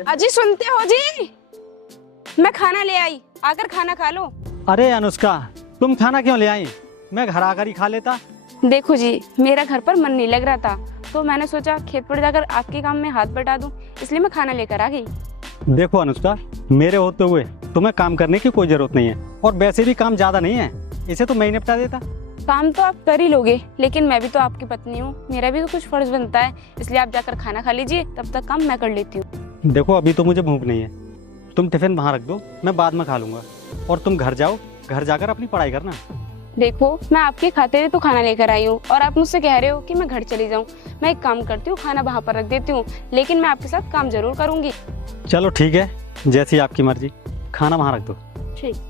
अजी सुनते हो जी, मैं खाना ले आई, आकर खाना खा लो। अरे अनुष्का, तुम खाना क्यों ले आई? मैं घर आकर ही खा लेता। देखो जी, मेरा घर पर मन नहीं लग रहा था, तो मैंने सोचा खेत पर जाकर आपके काम में हाथ बटा दूं, इसलिए मैं खाना लेकर आ गई। देखो अनुष्का, मेरे होते हुए तुम्हें काम करने की कोई जरूरत नहीं है, और वैसे भी काम ज्यादा नहीं है, इसे तो मैं ही निपटा देता। काम तो आप कर ही लोगे, लेकिन मैं भी तो आपकी पत्नी हूँ, मेरा भी तो कुछ फर्ज बनता है, इसलिए आप जाकर खाना खा लीजिए, तब तक काम मैं कर लेती हूँ। देखो अभी तो मुझे भूख नहीं है, तुम टिफिन वहाँ रख दो, मैं बाद में खा लूंगा, और तुम घर जाओ, घर जाकर अपनी पढ़ाई करना। देखो मैं आपके खातिर तो खाना लेकर आई हूँ और आप मुझसे कह रहे हो कि मैं घर चली जाऊँ। मैं एक काम करती हूँ, खाना वहाँ पर रख देती हूँ, लेकिन मैं आपके साथ काम जरूर करूँगी। चलो ठीक है, जैसी आपकी मर्जी, खाना वहाँ रख दो। ठीक।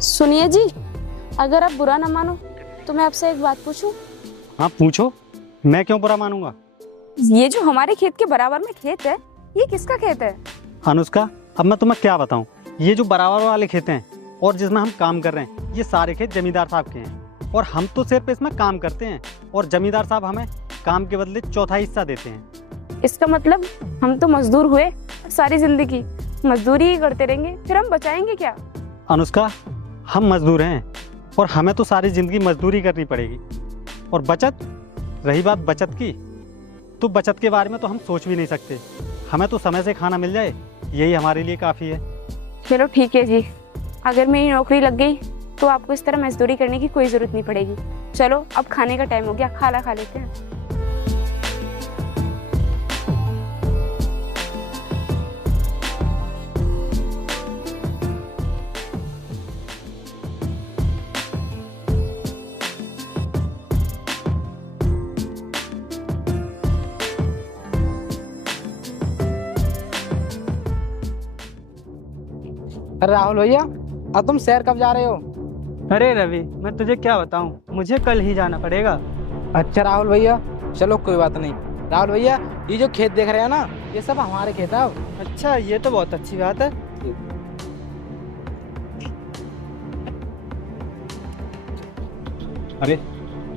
सुनिए जी, अगर आप बुरा ना मानो तो मैं आपसे एक बात पूछूं? हाँ पूछो, मैं क्यों बुरा मानूंगा। ये जो हमारे खेत के बराबर में खेत है, ये किसका खेत है? अनुष्का, अब मैं तुम्हें क्या बताऊं, ये जो बराबर वाले खेत हैं और जिसमें हम काम कर रहे हैं, ये सारे खेत जमींदार साहब के हैं, और हम तो सिर्फ इसमें काम करते हैं, और जमींदार साहब हमें काम के बदले चौथा हिस्सा देते हैं। इसका मतलब हम तो मजदूर हुए और सारी जिंदगी मजदूरी ही करते रहेंगे, फिर हम बचाएंगे क्या? अनुष्का, हम मजदूर हैं और हमें तो सारी जिंदगी मजदूरी करनी पड़ेगी, और बचत, रही बात बचत की, तो बचत के बारे में तो हम सोच भी नहीं सकते। हमें तो समय से खाना मिल जाए, यही हमारे लिए काफ़ी है। चलो ठीक है जी, अगर मेरी नौकरी लग गई तो आपको इस तरह मजदूरी करने की कोई जरूरत नहीं पड़ेगी। चलो अब खाने का टाइम हो गया, खाना खा लेते हैं। अरे राहुल भैया, अब तुम शहर कब जा रहे हो? अरे रवि, मैं तुझे क्या बताऊं, मुझे कल ही जाना पड़ेगा। अच्छा राहुल भैया, चलो कोई बात नहीं। राहुल भैया, ये जो खेत देख रहे हैं ना, ये सब हमारे खेत है। अच्छा, ये तो बहुत अच्छी बात है। अरे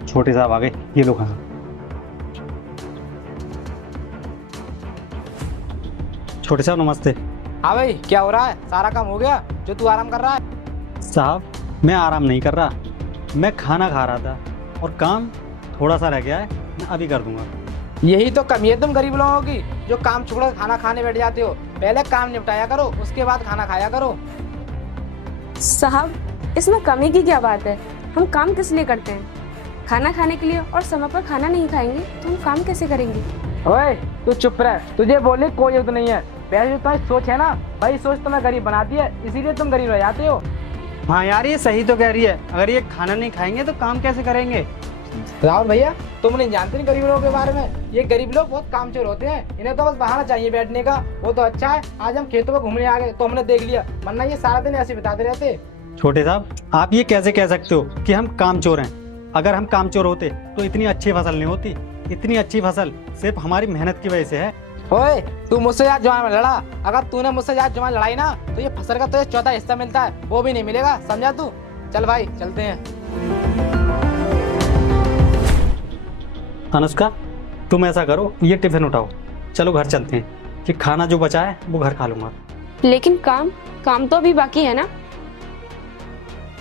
छोटे साहब आ गए, ये लोग कहाँ? छोटे साहब नमस्ते। हाँ भाई, क्या हो रहा है? सारा काम हो गया जो तू आराम कर रहा है? साहब, मैं आराम नहीं कर रहा, मैं खाना खा रहा था, और काम थोड़ा सा रह गया है, मैं अभी कर दूंगा। यही तो कमी है तुम गरीब लोगों की, जो काम छोड़कर खाना खाने बैठ जाते हो। पहले काम निपटाया करो, उसके बाद खाना खाया करो। साहब, इसमें कमी की क्या बात है? हम काम किस लिए करते हैं? खाना खाने के लिए, और समय पर खाना नहीं खाएंगे तो हम काम कैसे करेंगे? ओए तू चुप रह, तुझे बोलने की कोई जरूरत नहीं है। पहले जो तुम्हारी सोच है ना, भाई सोच तुम्हें गरीब बनाती है, इसीलिए तुम गरीब रह जाते हो। हाँ यार, ये सही तो कह रही है, अगर ये खाना नहीं खाएंगे तो काम कैसे करेंगे। राहुल भैया, तुम नहीं जानते नहीं गरीब लोगों के बारे में। ये गरीब लोग बहुत कामचोर होते हैं, इन्हें तो बस बहाना चाहिए बैठने का। वो तो अच्छा है आज हम खेतों में घूमने आ गए तो हमने देख लिया, वरना ये सारा दिन ऐसे बिताते रहते। छोटे साहब, आप ये कैसे कह सकते हो कि हम कामचोर हैं? अगर हम कामचोर होते तो इतनी अच्छी फसल नहीं होती। इतनी अच्छी फसल सिर्फ हमारी मेहनत की वजह से है। ओए तू मुझसे आज जवान में लड़ा, अगर तूने मुझसे आज जवान लड़ाई ना, तो ये फसल का तुझे चौथा हिस्सा मिलता है, वो भी नहीं मिलेगा, समझा तू? चल भाई चलते हैं। अनुष्का, तुम ऐसा करो, ये टिफिन उठाओ, चलो घर चलते हैं, कि खाना जो बचा है वो घर खा लूंगा। लेकिन काम तो अभी बाकी है ना?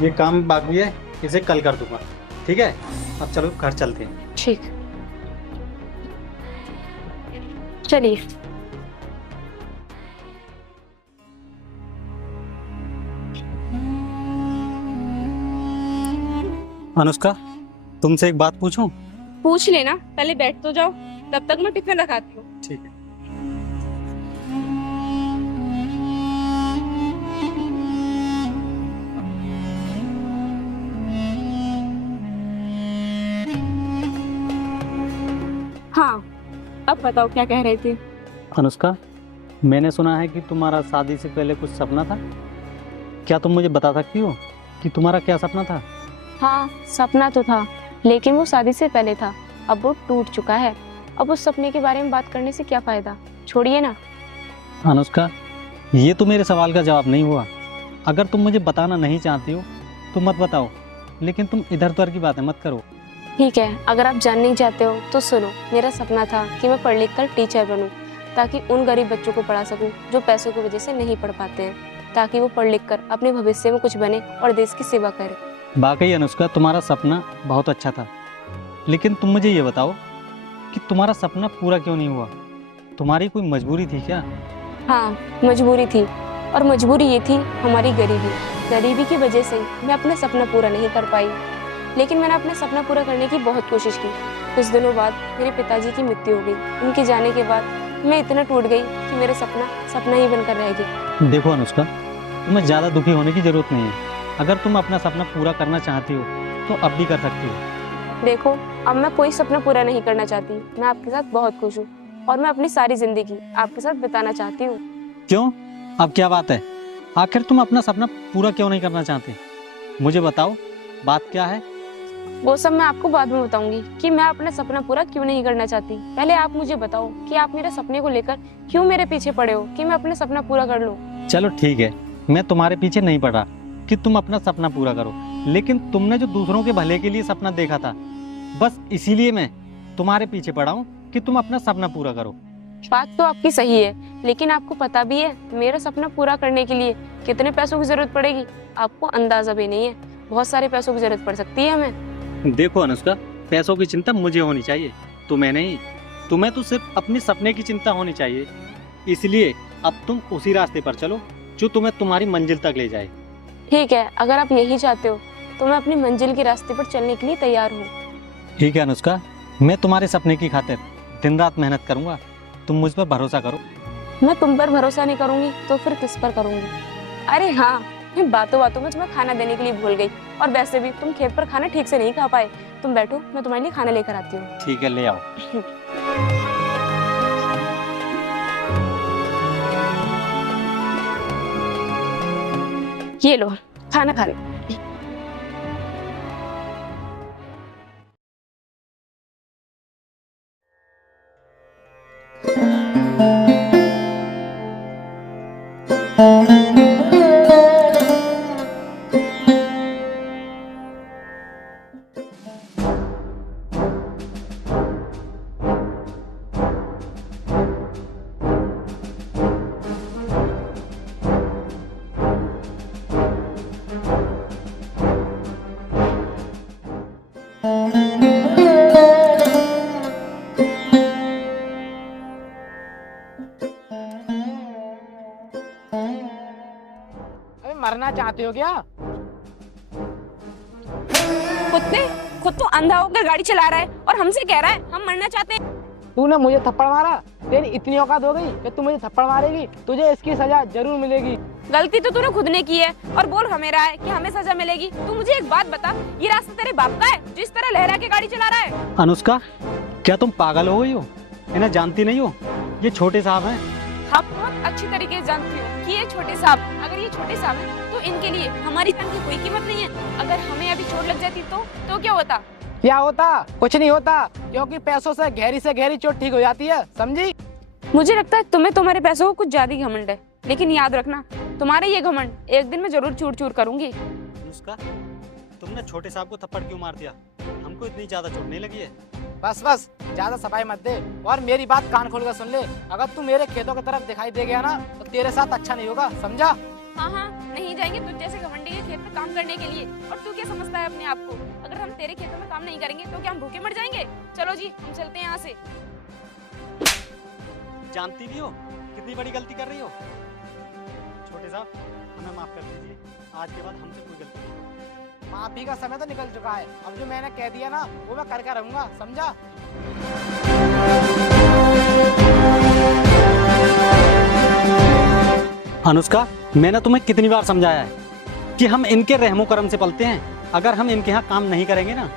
ये काम बाकी है, इसे कल कर दूंगा, ठीक है? अब चलो घर चलते हैं। ठीक, चलिए। अनुष्का, तुमसे एक बात पूछूं? पूछ लेना, पहले बैठ तो जाओ, तब तक मैं टिफिन रखाती हूँ। ठीक है। हाँ, अब बताओ क्या कह रहे थे। अनुष्का, मैंने सुना है कि तुम्हारा शादी से पहले कुछ सपना था। क्या तुम मुझे बता सकती हो कि तुम्हारा क्या सपना था? हाँ, सपना तो था, लेकिन वो शादी से पहले था। अब वो टूट चुका है। अब उस सपने के बारे में बात करने से क्या फायदा, छोड़िए ना। अनुष्का, ये तो मेरे सवाल का जवाब नहीं हुआ। अगर तुम मुझे बताना नहीं चाहती हो तो मत बताओ, लेकिन तुम इधर उधर की बातें मत करो। ठीक है, अगर आप जान नहीं चाहते हो तो सुनो। मेरा सपना था कि मैं पढ़ लिख कर टीचर बनूं, ताकि उन गरीब बच्चों को पढ़ा सकूं जो पैसों की वजह से नहीं पढ़ पाते हैं, ताकि वो पढ़ लिख कर अपने भविष्य में कुछ बने और देश की सेवा करें। वाकई अनुष्का, तुम्हारा सपना बहुत अच्छा था, लेकिन तुम मुझे ये बताओ कि तुम्हारा सपना पूरा क्यों नहीं हुआ? तुम्हारी कोई मजबूरी थी क्या? हाँ, मजबूरी थी, और मजबूरी ये थी हमारी गरीबी। गरीबी की वजह से मैं अपना सपना पूरा नहीं कर पाई, लेकिन मैंने अपना सपना पूरा करने की बहुत कोशिश की। कुछ दिनों बाद मेरे पिताजी की मृत्यु हो गई। उनके जाने के बाद मैं इतना टूट गई कि मेरा सपना सपना ही बनकर रह गया। देखो अनुष्का, तुम्हें ज़्यादा दुखी होने की ज़रूरत नहीं है। अगर तुम अपना सपना पूरा करना चाहती हो तो अब भी कर सकती हो। देखो, अब मैं कोई सपना पूरा नहीं करना चाहती। मैं आपके साथ बहुत खुश हूँ और मैं अपनी सारी जिंदगी आपके साथ बिताना चाहती हूँ। क्यों? अब क्या बात है? आखिर तुम अपना सपना पूरा क्यों नहीं करना चाहती? मुझे बताओ, बात क्या है? वो सब मैं आपको बाद में बताऊंगी कि मैं अपना सपना पूरा क्यों नहीं करना चाहती। पहले आप मुझे बताओ कि आप मेरे सपने को लेकर क्यों मेरे पीछे पड़े हो कि मैं अपना सपना पूरा कर लूं। चलो ठीक है, मैं तुम्हारे पीछे नहीं पड़ा कि तुम अपना सपना पूरा करो, लेकिन तुमने जो दूसरों के भले के लिए सपना देखा था, बस इसीलिए मैं तुम्हारे पीछे पड़ा हूँ कि तुम अपना सपना पूरा करो। बात तो आपकी सही है, लेकिन आपको पता भी है मेरा सपना पूरा करने के लिए कितने पैसों की जरूरत पड़ेगी। आपको अंदाजा भी नहीं है। बहुत सारे पैसों की जरूरत पड़ सकती है हमें। देखो अनुष्का, पैसों की चिंता मुझे होनी चाहिए, तुम्हें नहीं। तुम्हें तो सिर्फ अपने सपने की चिंता होनी चाहिए। इसलिए अब तुम उसी रास्ते पर चलो जो तुम्हें तुम्हारी मंजिल तक ले जाए। ठीक है, अगर आप यही चाहते हो तो मैं अपनी मंजिल के रास्ते पर चलने के लिए तैयार हूँ। ठीक है अनुष्का, मैं तुम्हारे सपने की खातिर दिन रात मेहनत करूंगा। तुम मुझ पर भरोसा करो। मैं तुम पर भरोसा नहीं करूंगी तो फिर किस पर करूंगी? अरे हाँ, मैं बातों बातों में तुम्हें खाना देने के लिए भूल गई, और वैसे भी तुम खेत पर खाना ठीक से नहीं खा पाए। तुम बैठो, मैं तुम्हारे लिए खाना लेकर आती हूँ। ठीक है, ले आओ। ये लो, खाना खा लो। अबे मरना चाहते हो क्या? कुत्ते, खुद तो अंधा होकर गाड़ी चला रहा है और हमसे कह रहा है हम मरना चाहते हैं। तूने मुझे थप्पड़ मारा, तेरी इतनी औकात हो गई कि तू मुझे थप्पड़ मारेगी। तुझे इसकी सजा जरूर मिलेगी। गलती तो तूने खुद ने की है और बोल हमें रहा है कि हमें सजा मिलेगी। तू मुझे एक बात बता, ये रास्ता तेरे बाप का है जो इस तरह लहरा के गाड़ी चला रहा है? अनुष्का, क्या तुम पागल हो गई हो? इन्हें जानती नहीं हो? ये छोटे साहब हैं। आप बहुत अच्छी तरीके से जानती हो कि ये छोटे साहब, अगर ये छोटे साहब हैं तो इनके लिए हमारी जान की कोई कीमत नहीं है। अगर हमें अभी चोट लग जाती तो क्या होता? क्या होता? कुछ नहीं होता, क्योंकि पैसों से गहरी चोट ठीक हो जाती है, समझी? मुझे लगता है तुम्हें तुम्हारे पैसों को कुछ ज्यादा ही घमंड है, लेकिन याद रखना तुम्हारे ये घमंड एक दिन मैं जरूर चूर चूर करूंगी। अनुष्का, तुमने छोटे साहब को थप्पड़ क्यों मार दिया? हमको इतनी ज्यादा चोट नहीं लगी है। बस बस, ज्यादा सफाई मत दे और मेरी बात कान खोल कर सुन ले। अगर तू मेरे खेतों की तरफ दिखाई दे गया ना तो तेरे साथ अच्छा नहीं होगा, समझा? हाँ हाँ, नहीं जाएंगे तुझ जैसे घमंडी के खेत में काम करने के लिए। और तू क्या समझता है अपने आप को? अगर हम तेरे खेतों में काम नहीं करेंगे तो क्या हम भूखे मर जाएंगे? चलो जी, हम चलते हैं यहाँ से। जानती भी हो कितनी बड़ी गलती कर रही हो? छोटे साहब, हमें माफ कर दीजिए। आज के बाद हमसे कोई गलती नहीं। माफी का समय तो निकल चुका है, अब जो मैंने कह दिया ना वो मैं करके रहूंगा, समझा? अनुष्का, मैंने तुम्हें कितनी बार समझाया है कि हम इनके रहमो करम से पलते हैं। अगर हम इनके यहाँ काम नहीं करेंगे ना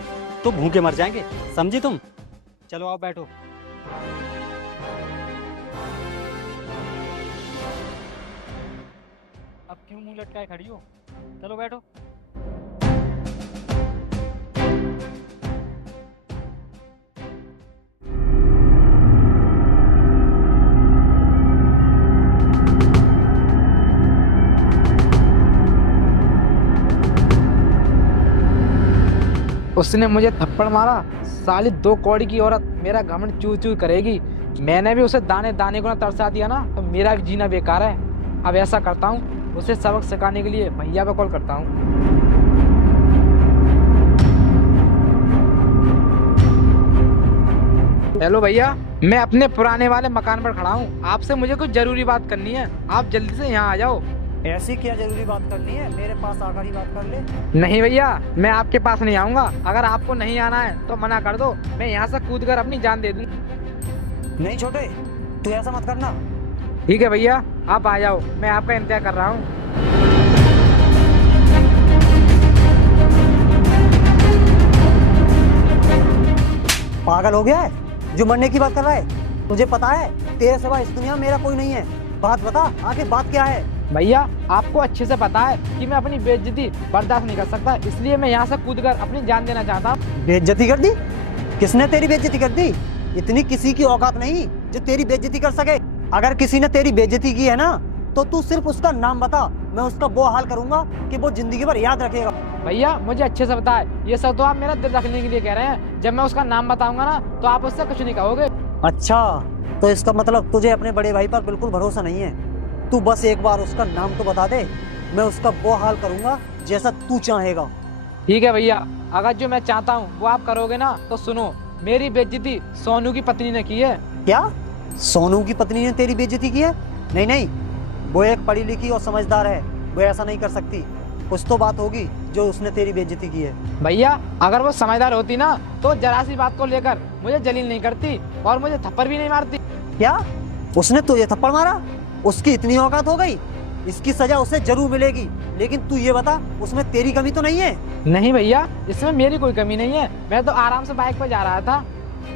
तो भूखे मर जाएंगे, समझी तुम? चलो आओ बैठो। अब क्यों मुंह लटकाए खड़ी हो? चलो बैठो। उसने मुझे थप्पड़ मारा, साली 2 कौड़ी की औरत मेरा घमंड चू चू करेगी। मैंने भी उसे दाने दाने को ना तरसा दिया ना तो मेरा भी जीना बेकार है। अब ऐसा करता हूँ, उसे सबक सिखाने के लिए भैया पे कॉल करता हूँ। हेलो भैया, मैं अपने पुराने वाले मकान पर खड़ा हूँ, आपसे मुझे कुछ जरूरी बात करनी है, आप जल्दी से यहाँ आ जाओ। ऐसी क्या जरूरी बात करनी है? मेरे पास आकर ही बात कर ले। नहीं भैया, मैं आपके पास नहीं आऊँगा, अगर आपको नहीं आना है तो मना कर दो, मैं यहाँ से कूद कर अपनी जान दे दूँ। नहीं छोटे, तू ऐसा मत करना। ठीक है भैया, आप आ जाओ, मैं आपका इंतजार कर रहा हूँ। पागल हो गया है जो मरने की बात कर रहा है? तुझे पता है तेरे सिवा इस दुनिया में मेरा कोई नहीं है। बात बता, आखिर बात क्या है? भैया, आपको अच्छे से पता है कि मैं अपनी बेइज्जती बर्दाश्त नहीं कर सकता, इसलिए मैं यहाँ से कूदकर अपनी जान देना चाहता हूँ। बेइज्जती कर दी? किसने तेरी बेइज्जती कर दी? इतनी किसी की औकात नहीं जो तेरी बेइज्जती कर सके। अगर किसी ने तेरी बेइज्जती की है ना तो तू सिर्फ उसका नाम बता, मैं उसका वो हाल करूंगा कि वो जिंदगी भर याद रखेगा। भैया, मुझे अच्छे से पता है, ये सब तो आप मेरा दिल रखने के लिए कह रहे हैं। जब मैं उसका नाम बताऊंगा ना तो आप उससे कुछ नहीं कहोगे। अच्छा, तो इसका मतलब तुझे अपने बड़े भाई पर बिल्कुल भरोसा नहीं है। तू बस एक बार उसका नाम तो बता दे, मैं उसका वो हाल करूंगा जैसा तू चाहेगा। ठीक है भैया, अगर जो मैं चाहता हूँ वो आप करोगे ना तो सुनो, मेरी बेइज्जती सोनू की पत्नी ने की है। क्या? सोनू की पत्नी ने तेरी बेइज्जती की है? नहीं नहीं, वो एक पढ़ी लिखी और समझदार है, वो ऐसा नहीं कर सकती। कुछ तो बात होगी जो उसने तेरी बेइज्जती की है। भैया, अगर वो समझदार होती ना तो जरा सी बात को लेकर मुझे जलील नहीं करती और मुझे थप्पड़ भी नहीं मारती। क्या? उसने तुझे थप्पड़ मारा? उसकी इतनी औकात हो गई? इसकी सजा उसे जरूर मिलेगी, लेकिन तू ये बता, उसमें तेरी कमी तो नहीं है? नहीं भैया, इसमें मेरी कोई कमी नहीं है, मैं तो आराम से बाइक पर जा रहा था।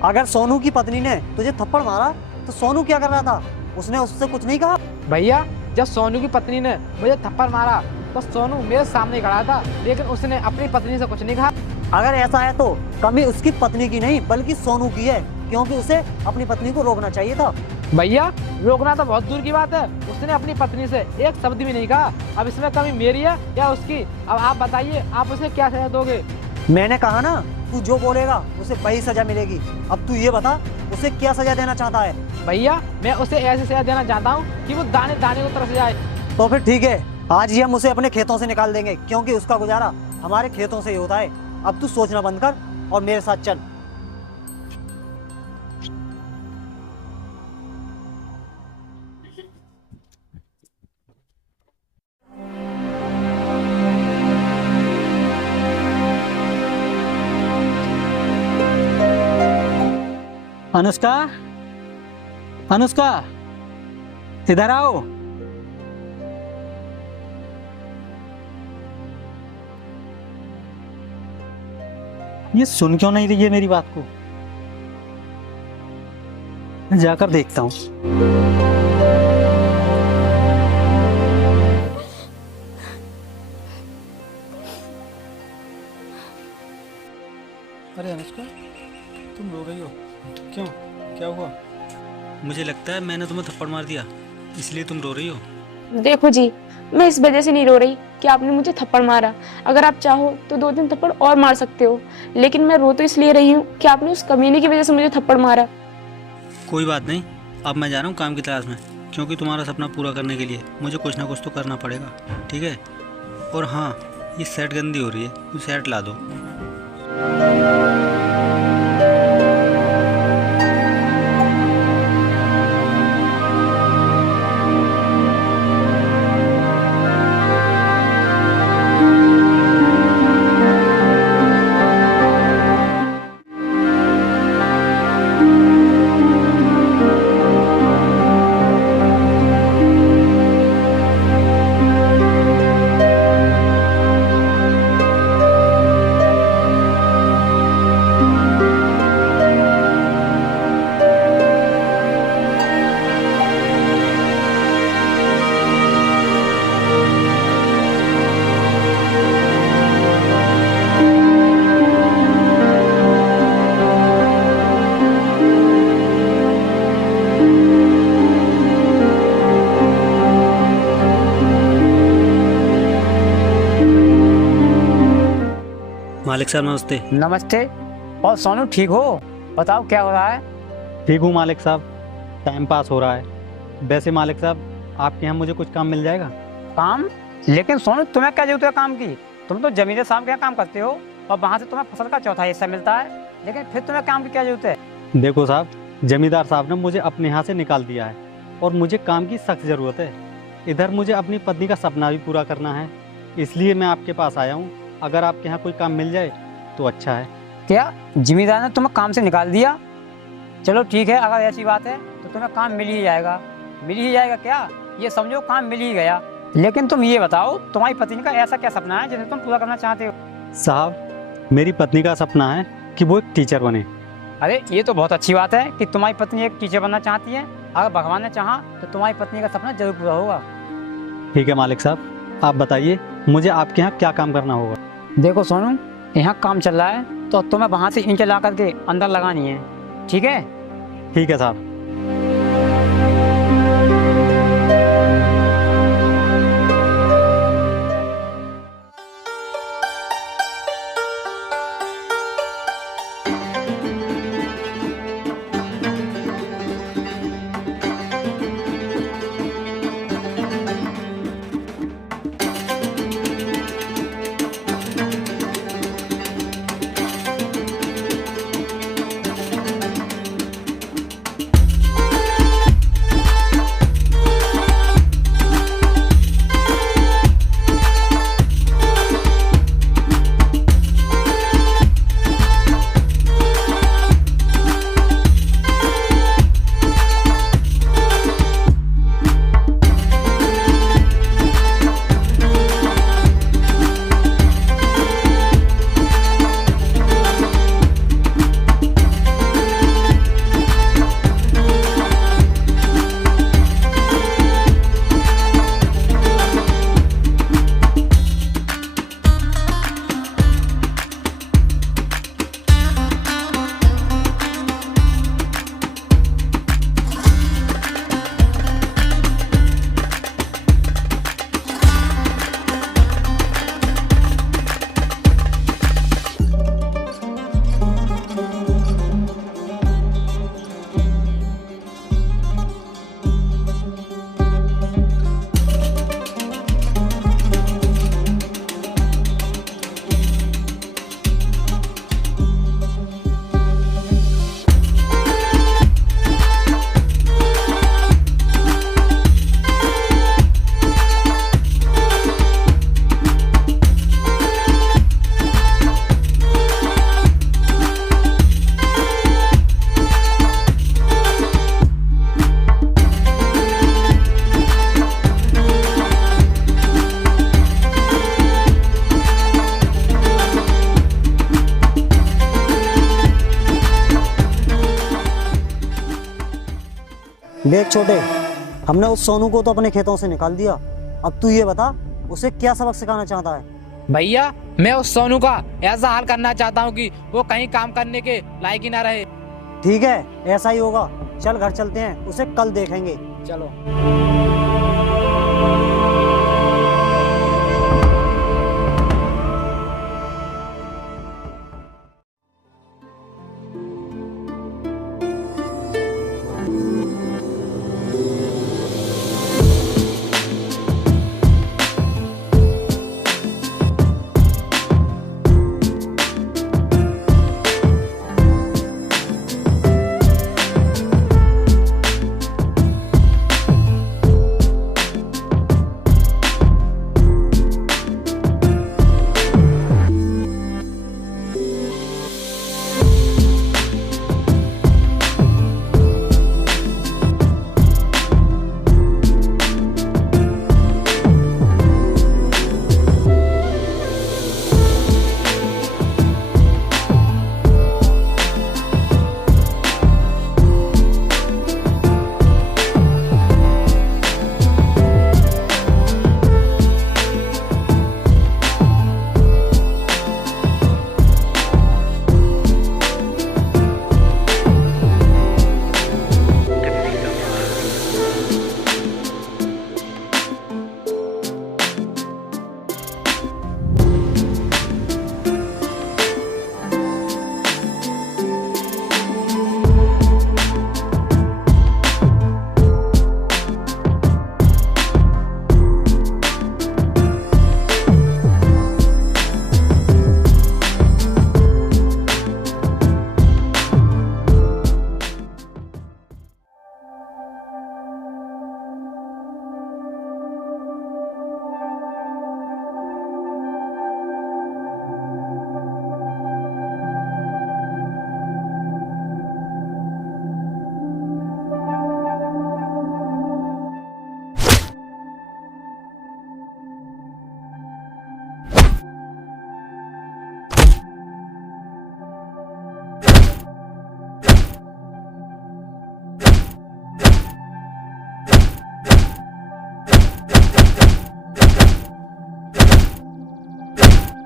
अगर सोनू की पत्नी ने तुझे थप्पड़ मारा तो सोनू क्या कर रहा था? उसने उससे कुछ नहीं कहा? भैया, जब सोनू की पत्नी ने मुझे थप्पड़ मारा तो सोनू मेरे सामने खड़ा था, लेकिन उसने अपनी पत्नी से कुछ नहीं कहा। अगर ऐसा है तो कमी उसकी पत्नी की नहीं बल्कि सोनू की है, क्योंकि उसे अपनी पत्नी को रोकना चाहिए था। भैया, रोकना तो बहुत दूर की बात है, उसने अपनी पत्नी से एक शब्द भी नहीं कहा। अब इसमें कमी मेरी है या उसकी? अब आप बताइए, आप उसे क्या सजा दोगे? मैंने कहा ना, तू जो बोलेगा उसे वही सजा मिलेगी। अब तू ये बता, उसे क्या सजा देना चाहता है? भैया, मैं उसे ऐसी सजा देना चाहता हूँ कि वो दाने दाने को तरस जाए। तो फिर ठीक है, आज ही हम उसे अपने खेतों से निकाल देंगे, क्योंकि उसका गुजारा हमारे खेतों से ही होता है। अब तू सोचना बंद कर और मेरे साथ चल। अनुष्का, अनुष्का, इधर आओ। ये सुन क्यों नहीं रही है मेरी बात को? मैं जाकर देखता हूँ। अरे अनुष्का, तुम रो रही हो क्यों? क्या हुआ? मुझे लगता है मैंने तुम्हें थप्पड़ मार दिया, इसलिए तुम रो रही हो। देखो जी, मैं इस वजह से नहीं रो रही कि आपने मुझे थप्पड़ मारा। अगर आप चाहो तो 2-3 थप्पड़ और मार सकते हो, लेकिन मैं रो तो इसलिए रही हूँ कि आपने उस कमीने की वजह से मुझे थप्पड़ मारा। कोई बात नहीं, अब मैं जा रहा हूँ काम की तलाश में, क्योंकि तुम्हारा सपना पूरा करने के लिए मुझे कुछ ना कुछ तो करना पड़ेगा, ठीक है? और हाँ, ये शर्ट गंदी हो रही है, तो शर्ट ला दो। मालिक साहब नमस्ते। नमस्ते। और सोनू ठीक हो? बताओ क्या हो रहा है? ठीक हूँ मालिक साहब, टाइम पास हो रहा है। वैसे मालिक साहब, आपके यहाँ मुझे कुछ काम मिल जाएगा? काम? लेकिन सोनू तुम्हें क्या जरूरत है काम की? तुम तो जमींदार साहब के यहाँ काम करते हो और वहाँ से तुम्हें फसल का चौथा हिस्सा मिलता है, लेकिन फिर तुम्हें काम की क्या जरूरत है? देखो साहब, जमींदार साहब ने मुझे अपने यहाँ से निकाल दिया है और मुझे काम की सख्त ज़रूरत है। इधर मुझे अपनी पत्नी का सपना भी पूरा करना है, इसलिए मैं आपके पास आया हूँ। अगर आपके यहाँ कोई काम मिल जाए तो अच्छा है। क्या जिम्मेदार ने तुम्हें काम से निकाल दिया? चलो ठीक है, अगर ऐसी बात है तो तुम्हें काम मिल ही जाएगा। मिल ही जाएगा क्या? ये समझो काम मिल ही गया। लेकिन तुम ये बताओ, तुम्हारी पत्नी का ऐसा क्या सपना है जिसे तुम पूरा करना चाहते हो? साहब, मेरी पत्नी का सपना है कि वो एक टीचर बने। अरे ये तो बहुत अच्छी बात है कि तुम्हारी पत्नी एक टीचर बनना चाहती है। अगर भगवान ने चाहा तो तुम्हारी पत्नी का सपना जरूर पूरा होगा। ठीक है मालिक साहब, आप बताइए मुझे आपके यहाँ क्या काम करना होगा? देखो सोनू, यहाँ काम चल रहा है तो तुम्हें वहाँ से ईंटें ला करके अंदर लगानी है, ठीक है? ठीक है साहब। देख छोटे, हमने उस सोनू को तो अपने खेतों से निकाल दिया। अब तू ये बता, उसे क्या सबक सिखाना चाहता है? भैया, मैं उस सोनू का ऐसा हाल करना चाहता हूँ कि वो कहीं काम करने के लायक ही ना रहे। ठीक है, ऐसा ही होगा। चल घर चलते हैं, उसे कल देखेंगे। चलो।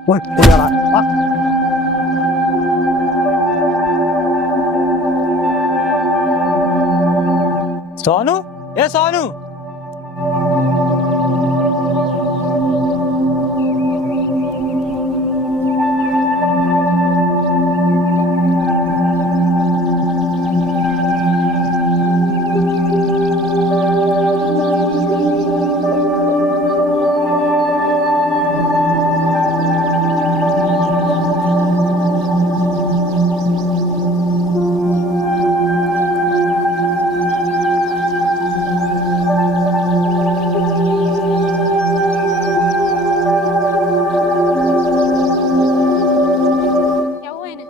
ओए, तू यार आ। सोनू, ए सोनू। क्या हुआ इन्हें?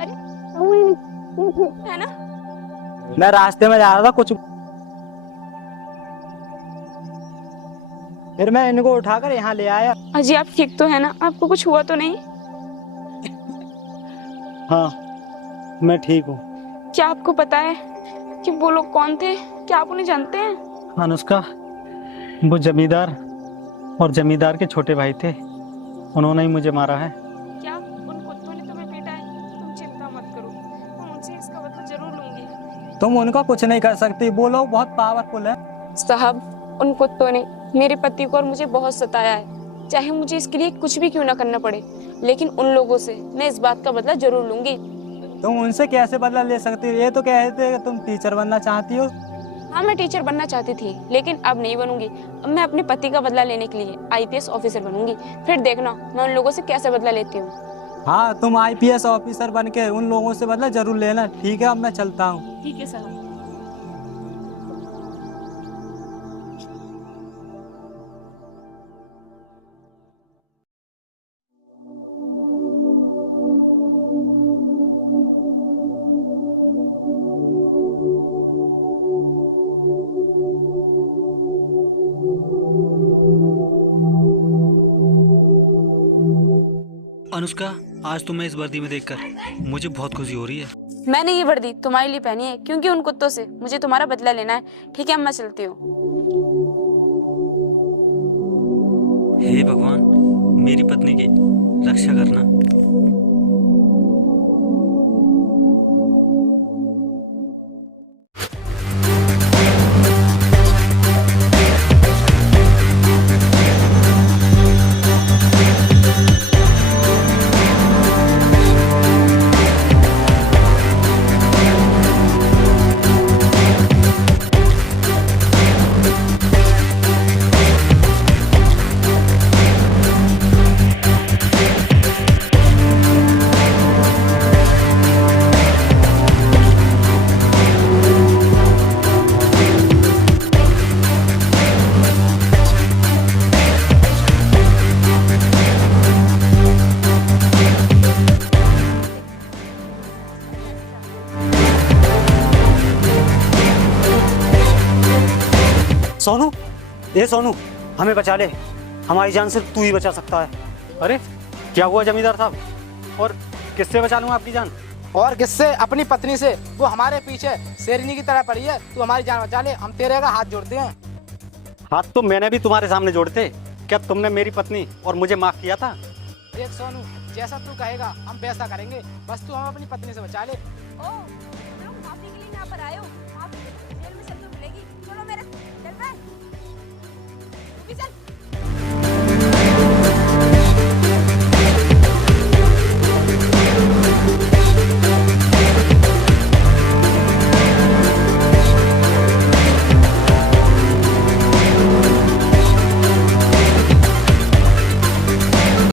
अरे क्या हुआ इन्हें? ये ठीक है ना? मैं रास्ते में जा रहा था कुछ, फिर मैं इनको उठाकर यहाँ ले आया। अजी आप ठीक तो है ना? आपको कुछ हुआ तो नहीं? हाँ, मैं ठीक हूँ। क्या आपको पता है कि वो लोग कौन थे? क्या आप उन्हें जानते हैं? अनुष्का, वो जमींदार और जमींदार के छोटे भाई थे, उन्होंने ही मुझे मारा है। क्या उन कुत्तों ने तुम्हें पीटा है? तुम चिंता मत करो, मैं उनसे इसका बदला जरूर लूंगी। तुम उनका कुछ नहीं कर सकती, वो लोग बहुत पावरफुल है। साहब, उन कुत्तों ने मेरे पति को और मुझे बहुत सताया है, चाहे मुझे इसके लिए कुछ भी क्यों ना करना पड़े, लेकिन उन लोगों से मैं इस बात का बदला जरूर लूंगी। तुम उनसे कैसे बदला ले सकती हो? ये तो कह रहे थे कि तुम टीचर बनना चाहती हो। हाँ, मैं टीचर बनना चाहती थी, लेकिन अब नहीं बनूंगी। अब मैं अपने पति का बदला लेने के लिए आईपीएस ऑफिसर बनूंगी। फिर देखना मैं उन लोगों से कैसे बदला लेती हूँ। हाँ, तुम आईपीएस ऑफिसर बन के उन लोगों से बदला जरूर लेना। ठीक है, अब मैं चलता हूँ। ठीक है साहब। अनुष्का, आज तो मैं इस वर्दी में देखकर मुझे बहुत खुशी हो रही है। मैंने ये वर्दी तुम्हारे लिए पहनी है क्योंकि उन कुत्तों से मुझे तुम्हारा बदला लेना है। ठीक है, अब मैं चलती हूँ। हे भगवान, मेरी पत्नी की रक्षा करना। सोनू, ये सोनू, हमें बचा ले। हमारी जान सिर्फ तू ही बचा सकता है। अरे क्या हुआ जमींदार साहब? और किससे बचा लूँ आपकी जान? और किससे? अपनी पत्नी से। वो हमारे पीछे शेरनी की तरह पड़ी है। तू हमारी जान बचा ले, हम तेरे का हाथ जोड़ते हैं। हाथ तो मैंने भी तुम्हारे सामने जोड़ते। क्या तुमने मेरी पत्नी और मुझे माफ किया था? देख सोनू, जैसा तू कहेगा हम वैसा करेंगे, बस तू हम अपनी पत्नी से बचा ले। ओह,